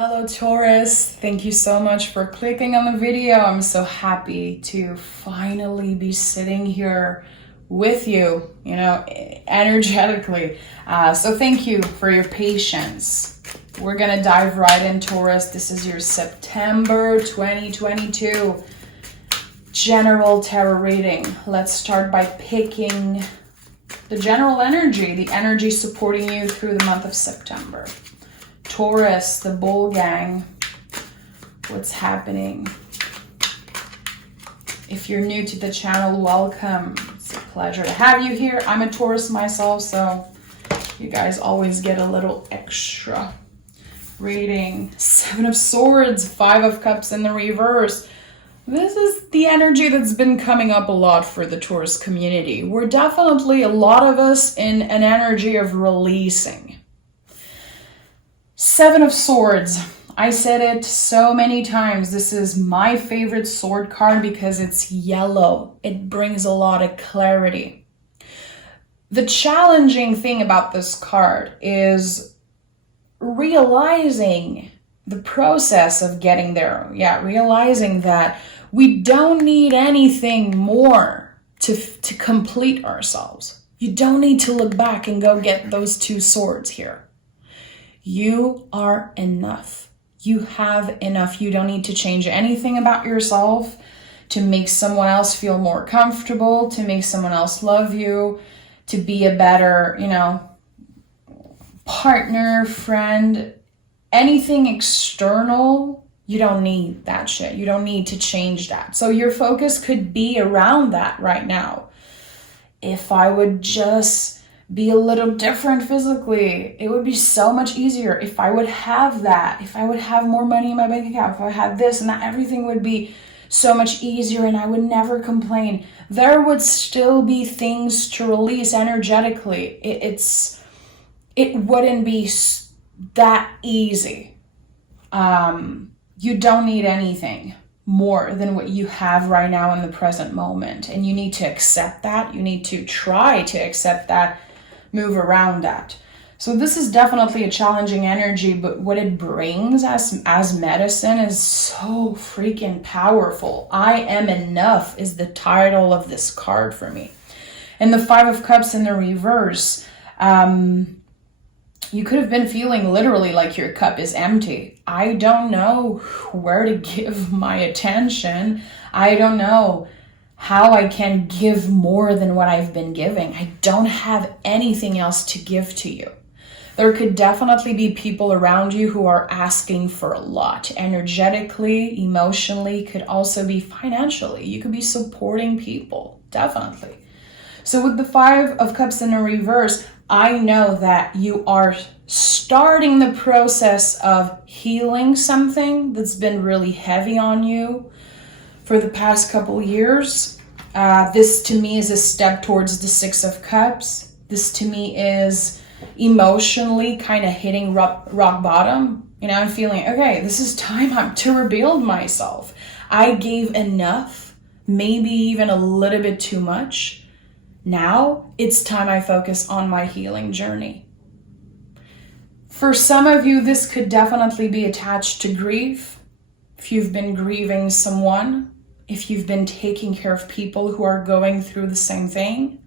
Hello Taurus, thank you so much for clicking on the video. I'm so happy to finally be sitting here with you, energetically. So thank you for your patience. We're gonna dive right in, Taurus. This is your September 2022 general tarot reading. Let's start by picking the general energy, the energy supporting you through the month of September. Taurus, the bull gang, what's happening? If you're new to the channel, welcome. It's a pleasure to have you here. I'm a Taurus myself, so you guys always get a little extra reading. 7 of Swords, 5 of Cups in the reverse. This is the energy that's been coming up a lot for the Taurus community. We're definitely, a lot of us, in an energy of releasing. 7 of Swords. I said it so many times. This is my favorite sword card because it's yellow. It brings a lot of clarity. The challenging thing about this card is realizing the process of getting there. Yeah, realizing that we don't need anything more to complete ourselves. You don't need to look back and go get those 2 swords here. You are enough. You have enough. You don't need to change anything about yourself to make someone else feel more comfortable, to make someone else love you, to be a better, partner, friend, anything external. You don't need that shit. You don't need to change that. So your focus could be around that right now. If I would just be a little different physically, it would be so much easier. If I would have that, if I would have more money in my bank account, if I had this and that, everything would be so much easier and I would never complain. There would still be things to release energetically. It wouldn't be that easy. You don't need anything more than what you have right now in the present moment. And you need to accept that. You need to try to accept that, move around that. So this is definitely a challenging energy, but what it brings as medicine is so freaking powerful. I am enough is the title of this card for me. And the 5 of Cups in the reverse, you could have been feeling literally like your cup is empty. I don't know where to give my attention. I don't know how I can give more than what I've been giving. I don't have anything else to give to you. There could definitely be people around you who are asking for a lot. Energetically, emotionally, could also be financially. You could be supporting people, definitely. So with the 5 of Cups in the reverse, I know that you are starting the process of healing something that's been really heavy on you for the past couple years. This to me is a step towards the 6 of Cups. This to me is emotionally kind of hitting rock bottom. I'm feeling, okay, this is time to rebuild myself. I gave enough, maybe even a little bit too much. Now it's time I focus on my healing journey. For some of you, this could definitely be attached to grief. If you've been grieving someone, if you've been taking care of people who are going through the same thing,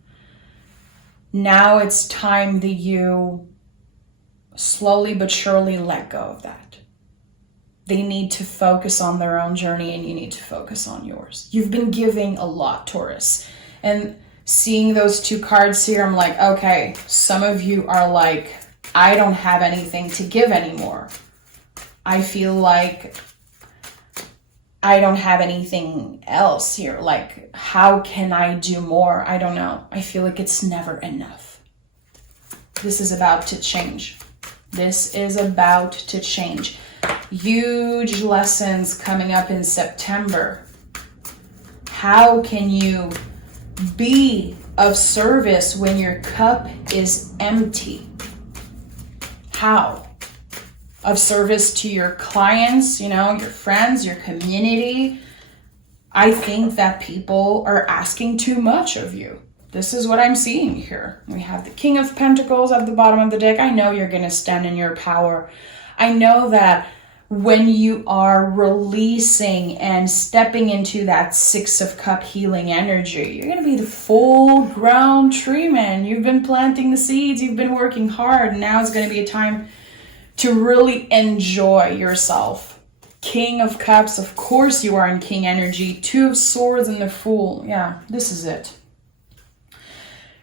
now it's time that you slowly but surely let go of that. They need to focus on their own journey and you need to focus on yours. You've been giving a lot, Taurus. And seeing those 2 cards here, I'm like, okay, some of you are like, I don't have anything to give anymore. I feel like I don't have anything else here. Like, how can I do more? I don't know. I feel like it's never enough. This is about to change. This is about to change. Huge lessons coming up in September. How can you be of service when your cup is empty? How? Of service to your clients, your friends, your community. I think that people are asking too much of you. This is what I'm seeing here. We have the King of Pentacles at the bottom of the deck. I know you're going to stand in your power. I know that when you are releasing and stepping into that Six of Cup healing energy, you're going to be the full-grown tree, man. You've been planting the seeds. You've been working hard. Now it's going to be a time to really enjoy yourself. King of Cups, of course you are in King energy. Two of Swords and the Fool. Yeah, this is it.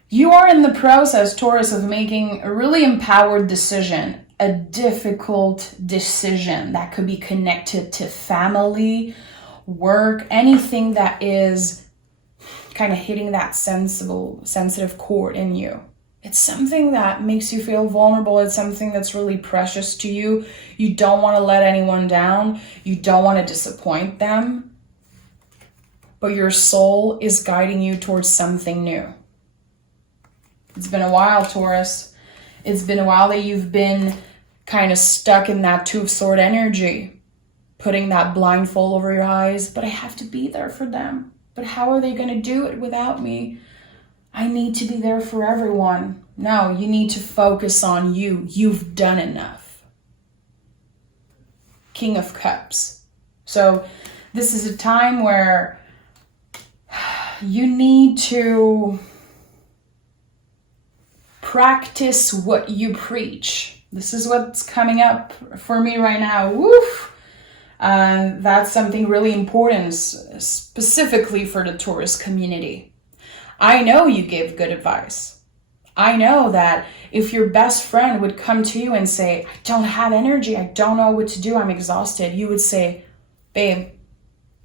You are in the process, Taurus, of making a really empowered decision. A difficult decision that could be connected to family, work, anything that is kind of hitting that sensitive chord in you. It's something that makes you feel vulnerable. It's something that's really precious to you. You don't want to let anyone down. You don't want to disappoint them. But your soul is guiding you towards something new. It's been a while, Taurus. It's been a while that you've been kind of stuck in that Two of Swords energy, putting that blindfold over your eyes. But I have to be there for them. But how are they going to do it without me? I need to be there for everyone. No, you need to focus on you. You've done enough. King of Cups. So this is a time where you need to practice what you preach. This is what's coming up for me right now. Woof! That's something really important, specifically for the Taurus community. I know you gave good advice. I know that if your best friend would come to you and say, I don't have energy, I don't know what to do, I'm exhausted, you would say, babe,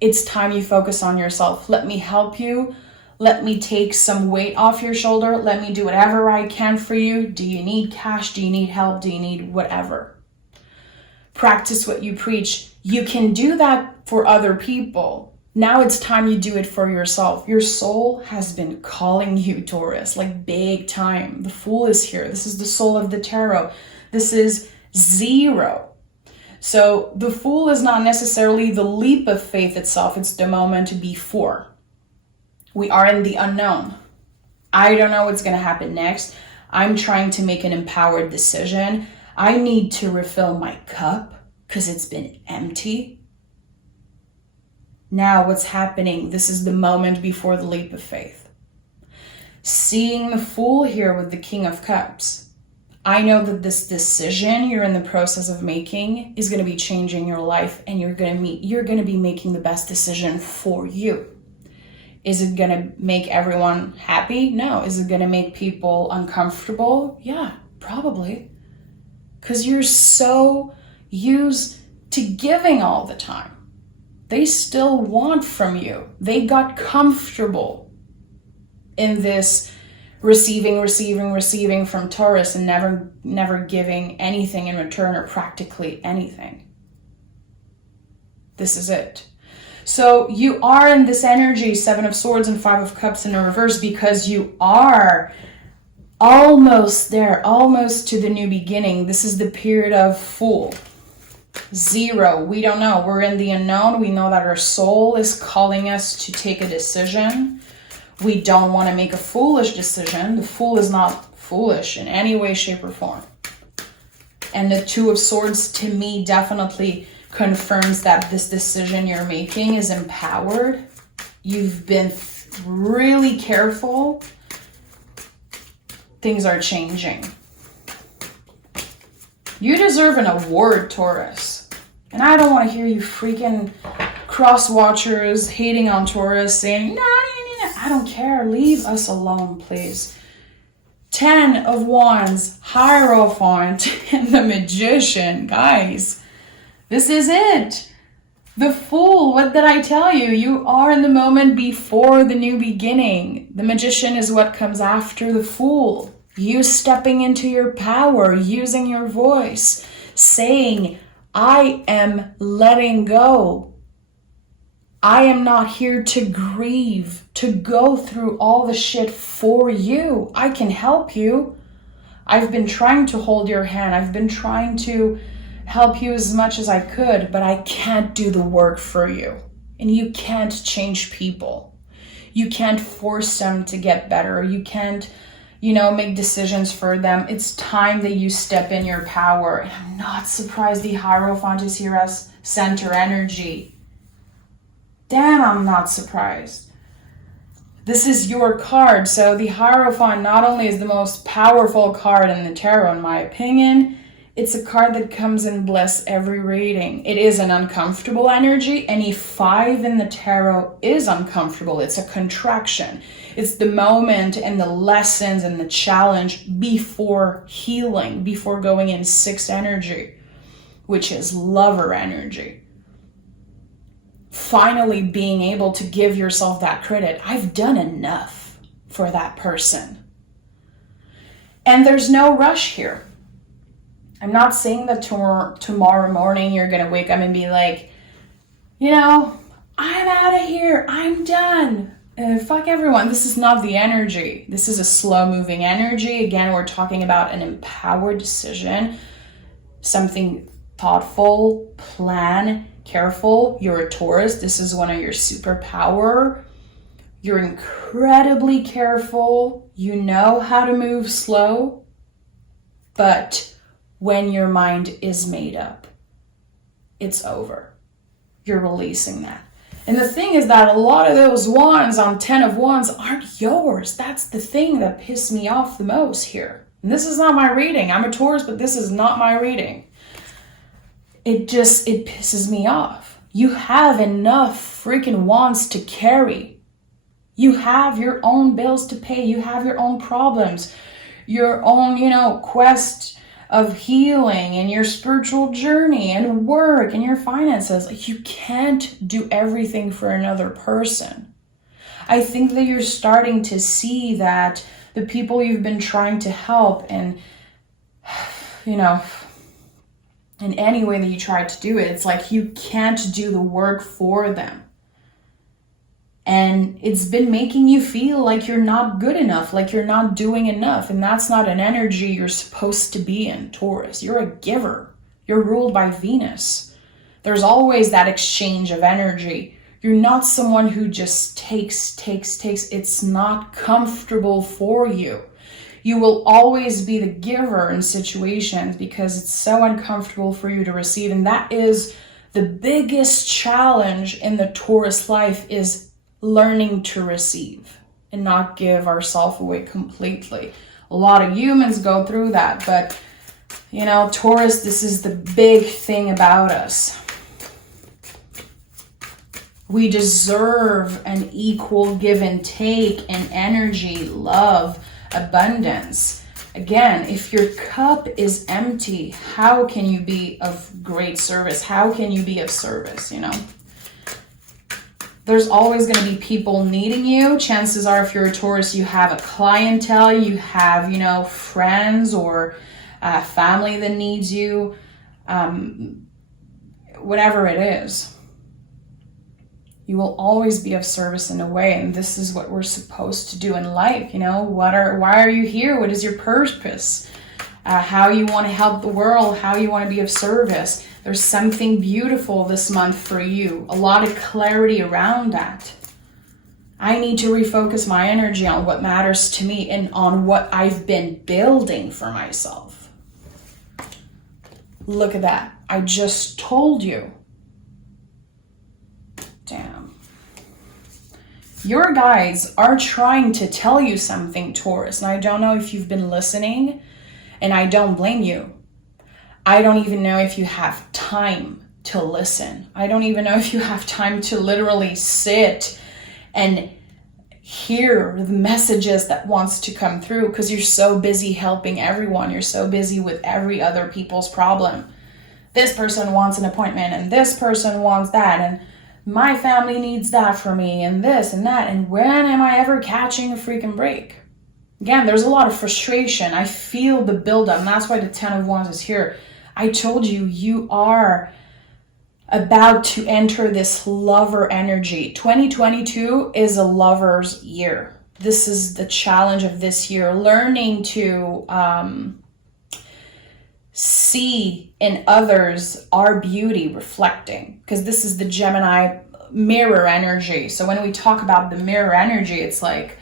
it's time you focus on yourself. Let me help you. Let me take some weight off your shoulder. Let me do whatever I can for you. Do you need cash? Do you need help? Do you need whatever? Practice what you preach. You can do that for other people. Now it's time you do it for yourself. Your soul has been calling you, Taurus, like big time. The Fool is here. This is the soul of the tarot. This is 0. So the Fool is not necessarily the leap of faith itself. It's the moment before. We are in the unknown. I don't know what's going to happen next. I'm trying to make an empowered decision. I need to refill my cup because it's been empty. Now what's happening? This is the moment before the leap of faith. Seeing the Fool here with the King of Cups. I know that this decision you're in the process of making is going to be changing your life, and you're going to be making the best decision for you. Is it going to make everyone happy? No. Is it going to make people uncomfortable? Yeah, probably. Because you're so used to giving all the time. They still want from you. They got comfortable in this receiving from Taurus and never giving anything in return, or practically anything. This is it. So you are in this energy, 7 of Swords and 5 of Cups in a reverse, because you are almost there, almost to the new beginning. This is the period of Fool. 0, we don't know. We're in the unknown. We know that our soul is calling us to take a decision. We don't want to make a foolish decision. The Fool is not foolish in any way, shape, or form. And the 2 of Swords, to me, definitely confirms that this decision you're making is empowered. You've been really careful. Things are changing. You deserve an award, Taurus. And I don't want to hear you freaking cross-watchers hating on Taurus saying, no, I don't care. Leave us alone, please. 10 of Wands, Hierophant, and the Magician. Guys, this is it. The Fool, what did I tell you? You are in the moment before the new beginning. The Magician is what comes after the Fool. You stepping into your power, using your voice, saying, I am letting go. I am not here to grieve, to go through all the shit for you. I can help you. I've been trying to hold your hand. I've been trying to help you as much as I could, but I can't do the work for you. And you can't change people. You can't force them to get better. You can't make decisions for them. It's time that you step in your power. And I'm not surprised the Hierophant is here as center energy. Damn, I'm not surprised. This is your card. So the Hierophant not only is the most powerful card in the tarot, in my opinion, it's a card that comes in bless every reading. It is an uncomfortable energy. Any 5 in the tarot is uncomfortable. It's a contraction. It's the moment and the lessons and the challenge before healing, before going in 6th energy, which is lover energy. Finally being able to give yourself that credit. I've done enough for that person. And there's no rush here. I'm not saying that tomorrow morning you're going to wake up and be like, I'm out of here. I'm done. Fuck everyone. This is not the energy. This is a slow moving energy. Again, we're talking about an empowered decision, something thoughtful, plan, careful. You're a Taurus. This is one of your superpower. You're incredibly careful. You know how to move slow, but when your mind is made up, it's over. You're releasing that. And the thing is that a lot of those wands on 10 of Wands aren't yours. That's the thing that pissed me off the most here. And this is not my reading. I'm a Taurus, but this is not my reading. It pisses me off. You have enough freaking wands to carry. You have your own bills to pay. You have your own problems, your own, quest of healing and your spiritual journey and work and your finances. Like, you can't do everything for another person. I think that you're starting to see that the people you've been trying to help and, in any way that you try to do it, it's like you can't do the work for them. And it's been making you feel like you're not good enough, like you're not doing enough. And that's not an energy you're supposed to be in, Taurus. You're a giver. You're ruled by Venus. There's always that exchange of energy. You're not someone who just takes. It's not comfortable for you. You will always be the giver in situations because it's so uncomfortable for you to receive. And that is the biggest challenge in the Taurus life, is learning to receive and not give ourselves away completely. A lot of humans go through that, but Taurus, this is the big thing about us. We deserve an equal give and take in energy, love, abundance. Again, if your cup is empty, how can you be of great service? How can you be of service, There's always going to be people needing you. Chances are, if you're a Taurus, you have a clientele, you have, friends or family that needs you, whatever it is. You will always be of service in a way, and this is what we're supposed to do in life. Why are you here? What is your purpose? How you want to help the world, how you want to be of service. There's something beautiful this month for you. A lot of clarity around that. I need to refocus my energy on what matters to me and on what I've been building for myself. Look at that. I just told you. Damn. Your guides are trying to tell you something, Taurus. And I don't know if you've been listening, and I don't blame you. I don't even know if you have time to listen. I don't even know if you have time to literally sit and hear the messages that wants to come through, because you're so busy helping everyone. You're so busy with every other people's problem. This person wants an appointment, and this person wants that, and my family needs that for me, and this and that. And when am I ever catching a freaking break? Again, there's a lot of frustration. I feel the buildup, and that's why the 10 of Wands is here. I told you, you are about to enter this lover energy. 2022 is a lover's year. This is the challenge of this year, learning to see in others our beauty reflecting, because this is the Gemini mirror energy. So when we talk about the mirror energy, it's like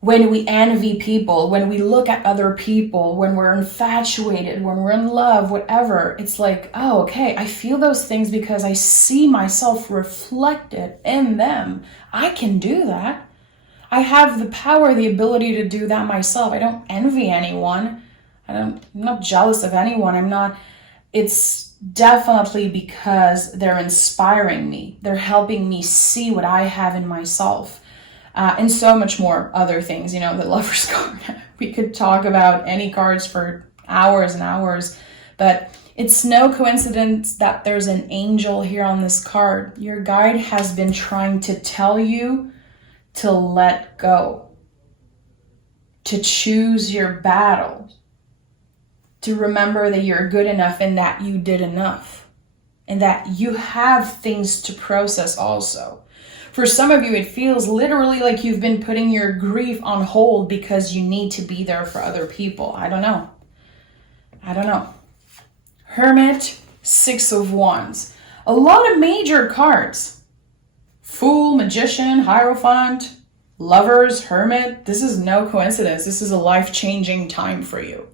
when we envy people, when we look at other people, when we're infatuated, when we're in love, whatever, it's like, oh, okay, I feel those things because I see myself reflected in them. I can do that. I have the power, the ability to do that myself. I don't envy anyone. I'm not jealous of anyone. It's definitely because they're inspiring me. They're helping me see what I have in myself. And so much more other things, the Lover's card. We could talk about any cards for hours and hours, but it's no coincidence that there's an angel here on this card. Your guide has been trying to tell you to let go, to choose your battle, to remember that you're good enough and that you did enough, and that you have things to process also. For some of you, it feels literally like you've been putting your grief on hold because you need to be there for other people. I don't know. Hermit, 6 of Wands. A lot of major cards. Fool, Magician, Hierophant, Lovers, Hermit. This is no coincidence. This is a life-changing time for you.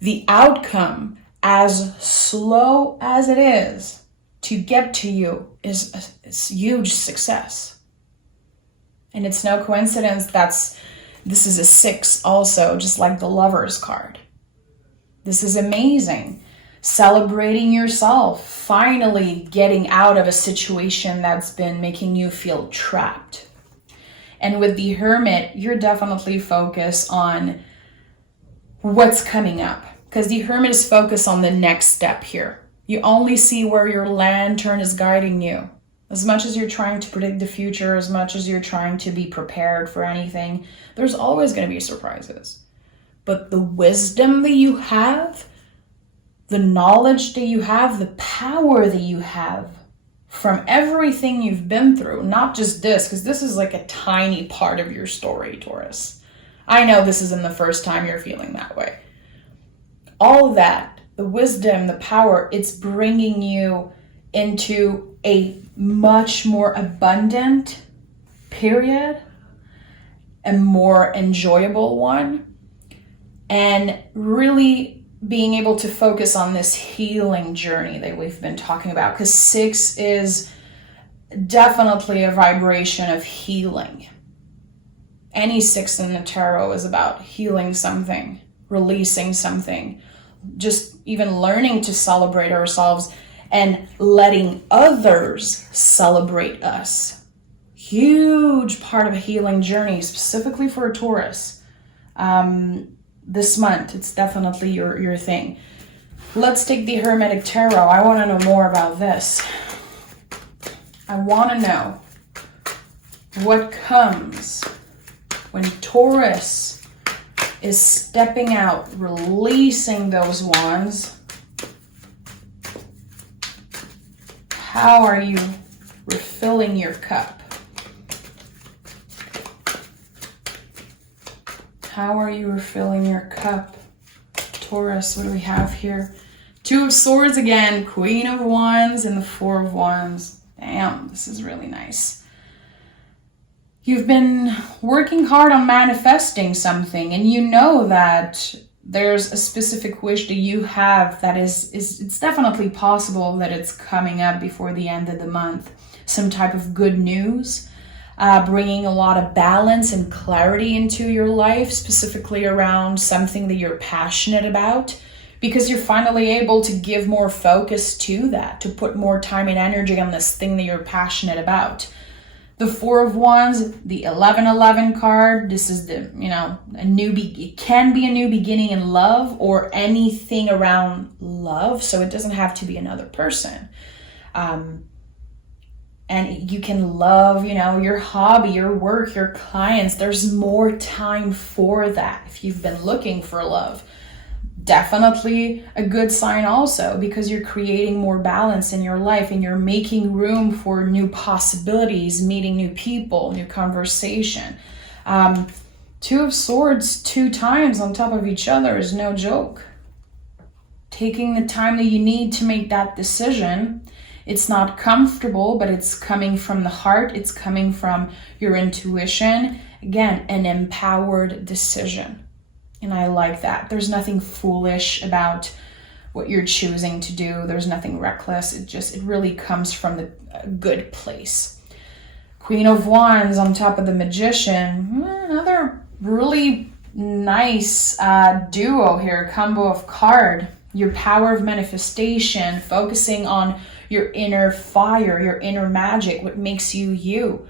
The outcome, as slow as it is to get to you, is a huge success. And it's no coincidence this is a 6 also, just like the Lover's card. This is amazing. Celebrating yourself, finally getting out of a situation that's been making you feel trapped. And with the Hermit, you're definitely focused on what's coming up, because the Hermit is focused on the next step here. You only see where your lantern is guiding you. As much as you're trying to predict the future, as much as you're trying to be prepared for anything, there's always going to be surprises. But the wisdom that you have, the knowledge that you have, the power that you have from everything you've been through, not just this, because this is like a tiny part of your story, Taurus. I know this isn't the first time you're feeling that way. All of that, the wisdom, the power, it's bringing you into a much more abundant period, a more enjoyable one, and really being able to focus on this healing journey that we've been talking about, because 6 is definitely a vibration of healing. Any 6 in the tarot is about healing something, releasing something, just even learning to celebrate ourselves and letting others celebrate us. Huge part of a healing journey, specifically for a Taurus. This month, it's definitely your thing. Let's take the Hermetic Tarot. I want to know more about this. I want to know what comes when Taurus is stepping out, releasing those wands. How are you refilling your cup? How are you refilling your cup? Taurus, what do we have here? 2 of Swords again, Queen of Wands, and the 4 of Wands. Damn, this is really nice. You've been working hard on manifesting something, and you know that there's a specific wish that you have that it's definitely possible that it's coming up before the end of the month. Some type of good news, bringing a lot of balance and clarity into your life, specifically around something that you're passionate about, because you're finally able to give more focus to that, to put more time and energy on this thing that you're passionate about. The 4 of Wands, the 1111 card, this is the, it can be a new beginning in love or anything around love. So it doesn't have to be another person. And you can love, your hobby, your work, your clients. There's more time for that. If you've been looking for love, definitely a good sign also, because you're creating more balance in your life and you're making room for new possibilities, meeting new people, new conversation. 2 of Swords 2 times on top of each other is no joke. Taking the time that you need to make that decision It's not comfortable, but it's coming from the heart. It's coming from your intuition. Again, an empowered decision. And I like that. There's nothing foolish about what you're choosing to do. There's nothing reckless. It really comes from the good place. Queen of Wands on top of the Magician. Another really nice duo here, combo of card. Your power of manifestation, focusing on your inner fire, your inner magic, what makes you you.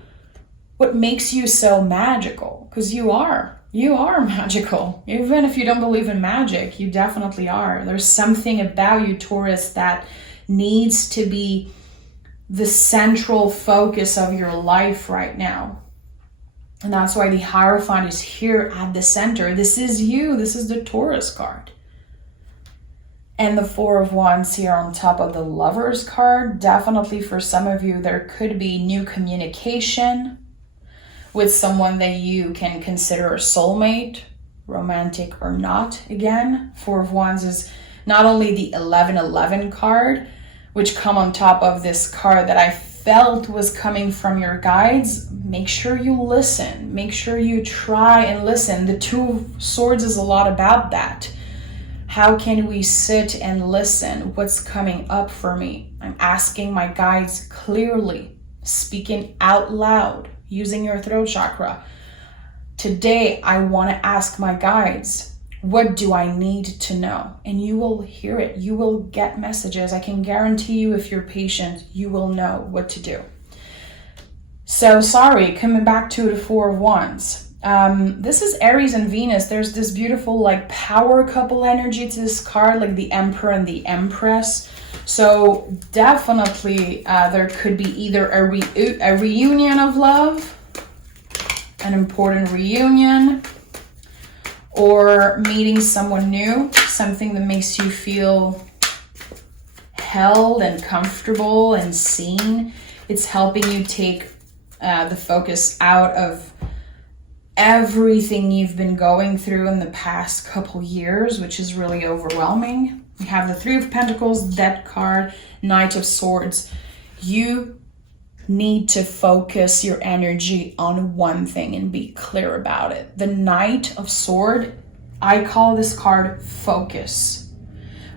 What makes you so magical? Because you are magical. Even if you don't believe in magic, you definitely are. There's something about you, Taurus, that needs to be the central focus of your life right now. And that's why the Hierophant is here at the center. This is you. This is the Taurus card. And the Four of Wands here on top of the Lovers card. Definitely for some of you, there could be new communication with someone that you can consider a soulmate, romantic or not. Again, Four of Wands is not only the 1111 card, which come on top of this card that I felt was coming from your guides. Make sure you listen. Make sure you try and listen. The Two of Swords is a lot about that. How can we sit and listen? What's coming up for me? I'm asking my guides clearly, speaking out loud, using your throat chakra. Today, I want to ask my guides, what do I need to know? And you will hear it. You will get messages. I can guarantee you, if you're patient, you will know what to do. So sorry, coming back to the Four of Wands. This is Aries and Venus. There's this beautiful like power couple energy to this card, like the Emperor and the Empress. So definitely there could be either a reunion of love, an important reunion, or meeting someone new, something that makes you feel held and comfortable and seen. It's helping you take the focus out of everything you've been going through in the past couple years, which is really overwhelming. We have the Three of Pentacles, Death card, Knight of Swords. You need to focus your energy on one thing and be clear about it. The Knight of Swords, I call this card focus.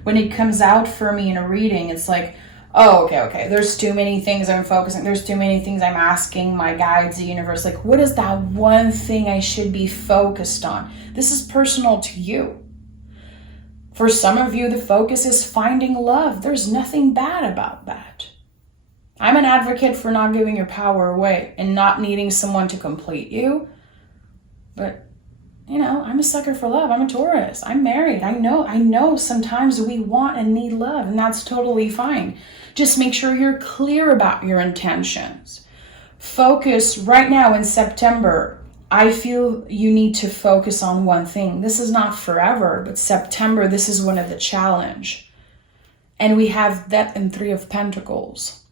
When it comes out for me in a reading, it's like, oh, okay, there's too many things I'm focusing. There's too many things I'm asking my guides, the universe, like, what is that one thing I should be focused on? This is personal to you. For some of you, the focus is finding love. There's nothing bad about that. I'm an advocate for not giving your power away and not needing someone to complete you. But, you know, I'm a sucker for love. I'm a Taurus. I'm married. I know sometimes we want and need love, and that's totally fine. Just make sure you're clear about your intentions. Focus right now in September. I feel you need to focus on one thing. This is not forever, but September, this is one of the challenge. And we have Death and Three of Pentacles.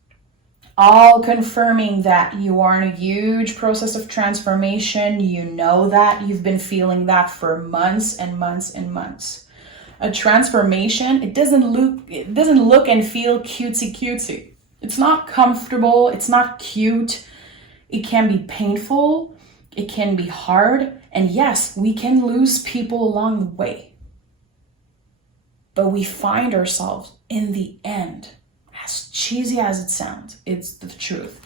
All confirming that you are in a huge process of transformation. You know that. You've been feeling that for months and months and months. A transformation, it doesn't look and feel cutesy. It's not comfortable. It's not cute. It can be painful. It can be hard. And yes, we can lose people along the way. But we find ourselves in the end. As cheesy as it sounds, it's the truth.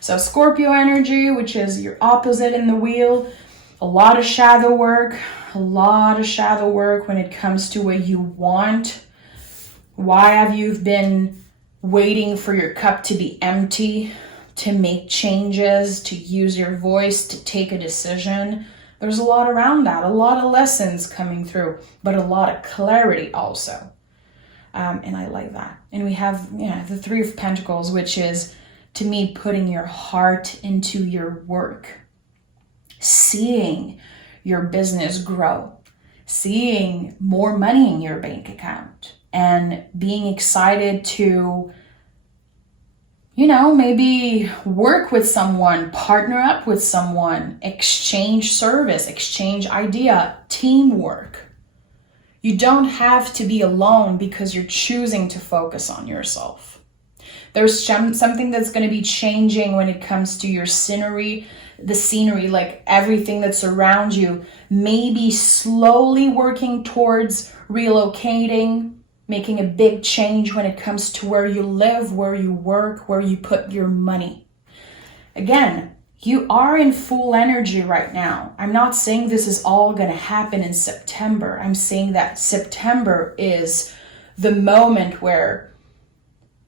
So Scorpio energy, which is your opposite in the wheel, a lot of shadow work when it comes to what you want. Why have you been waiting for your cup to be empty, to make changes, to use your voice, to take a decision? There's a lot around that, a lot of lessons coming through, but a lot of clarity also. And I like that. And we have the Three of Pentacles, which is, to me, putting your heart into your work, seeing your business grow, seeing more money in your bank account, and being excited to, maybe work with someone, partner up with someone, exchange service, exchange idea, teamwork. You don't have to be alone because you're choosing to focus on yourself. There's something that's going to be changing when it comes to your scenery, the scenery, like everything that's around you. Maybe slowly working towards relocating, making a big change when it comes to where you live, where you work, where you put your money. Again, you are in full energy right now. I'm not saying this is all going to happen in September. I'm saying that September is the moment where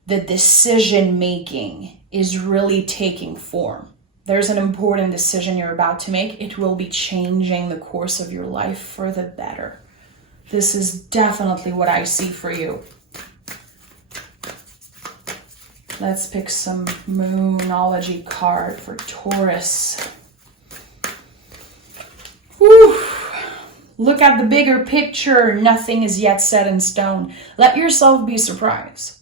the decision making is really taking form. There's an important decision you're about to make. It will be changing the course of your life for the better. This is definitely what I see for you. Let's pick some Moonology card for Taurus. Whew. Look at the bigger picture. Nothing is yet set in stone. Let yourself be surprised.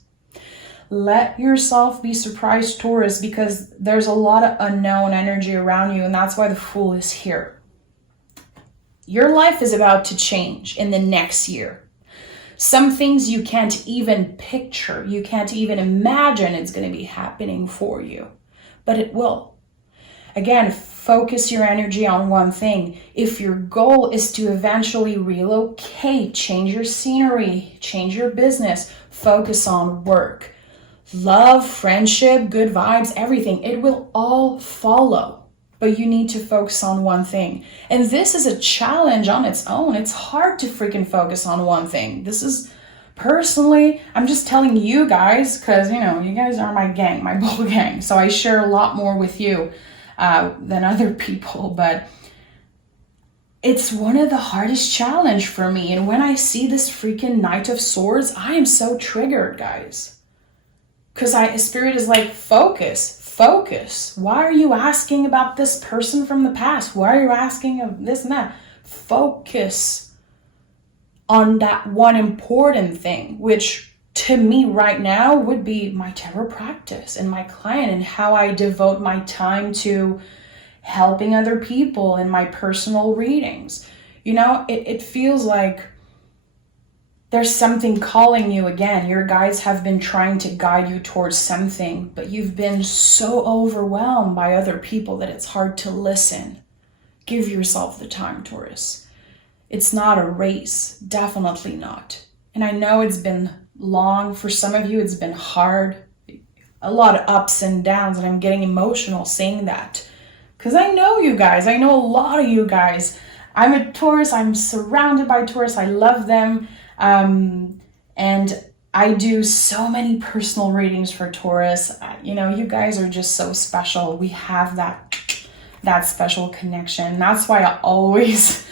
Let yourself be surprised, Taurus, because there's a lot of unknown energy around you, and that's why the Fool is here. Your life is about to change in the next year. Some things you can't even picture, you can't even imagine it's going to be happening for you, but it will. Again, focus your energy on one thing. If your goal is to eventually relocate, change your scenery, change your business, focus on work, love, friendship, good vibes, everything. It will all follow. But you need to focus on one thing. And this is a challenge on its own. It's hard to freaking focus on one thing. This is personally, I'm just telling you guys, because, you know, you guys are my gang, my bull gang. So I share a lot more with you than other people. But it's one of the hardest challenge for me. And when I see this freaking Knight of Swords, I am so triggered, guys. Because Spirit is like, focus. Why are you asking about this person from the past? Why are you asking of this and that? Focus on that one important thing, which to me right now would be my tarot practice and my client and how I devote my time to helping other people in my personal readings. You know, it feels like there's something calling you again. Your guides have been trying to guide you towards something, but you've been so overwhelmed by other people that it's hard to listen. Give yourself the time, Taurus. It's not a race, definitely not. And I know it's been long. For some of you, it's been hard. A lot of ups and downs, and I'm getting emotional saying that. Because I know you guys. I know a lot of you guys. I'm a Taurus. I'm surrounded by Taurus. I love them. And I do so many personal readings for Taurus. You know, you guys are just so special. We have that special connection. That's why I always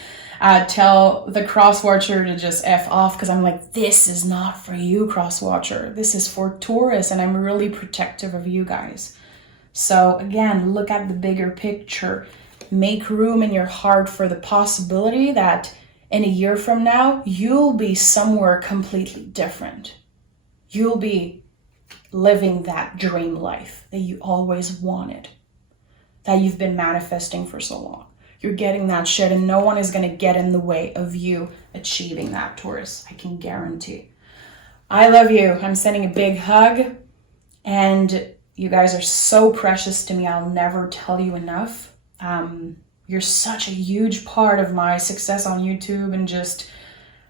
tell the cross watcher to just F off, because I'm like, this is not for you, cross watcher. This is for Taurus, and I'm really protective of you guys. So again, look at the bigger picture. Make room in your heart for the possibility that in a year from now, you'll be somewhere completely different. You'll be living that dream life that you always wanted, that you've been manifesting for so long. You're getting that shit, and no one is going to get in the way of you achieving that, Taurus. I can guarantee. I love you. I'm sending a big hug, and you guys are so precious to me. I'll never tell you enough. You're such a huge part of my success on YouTube and just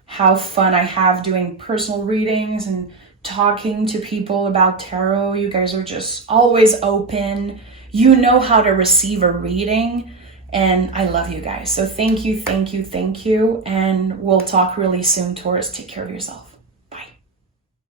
how fun I have doing personal readings and talking to people about tarot. You guys are just always open. You know how to receive a reading, and I love you guys. So thank you. And we'll talk really soon, Taurus. Take care of yourself.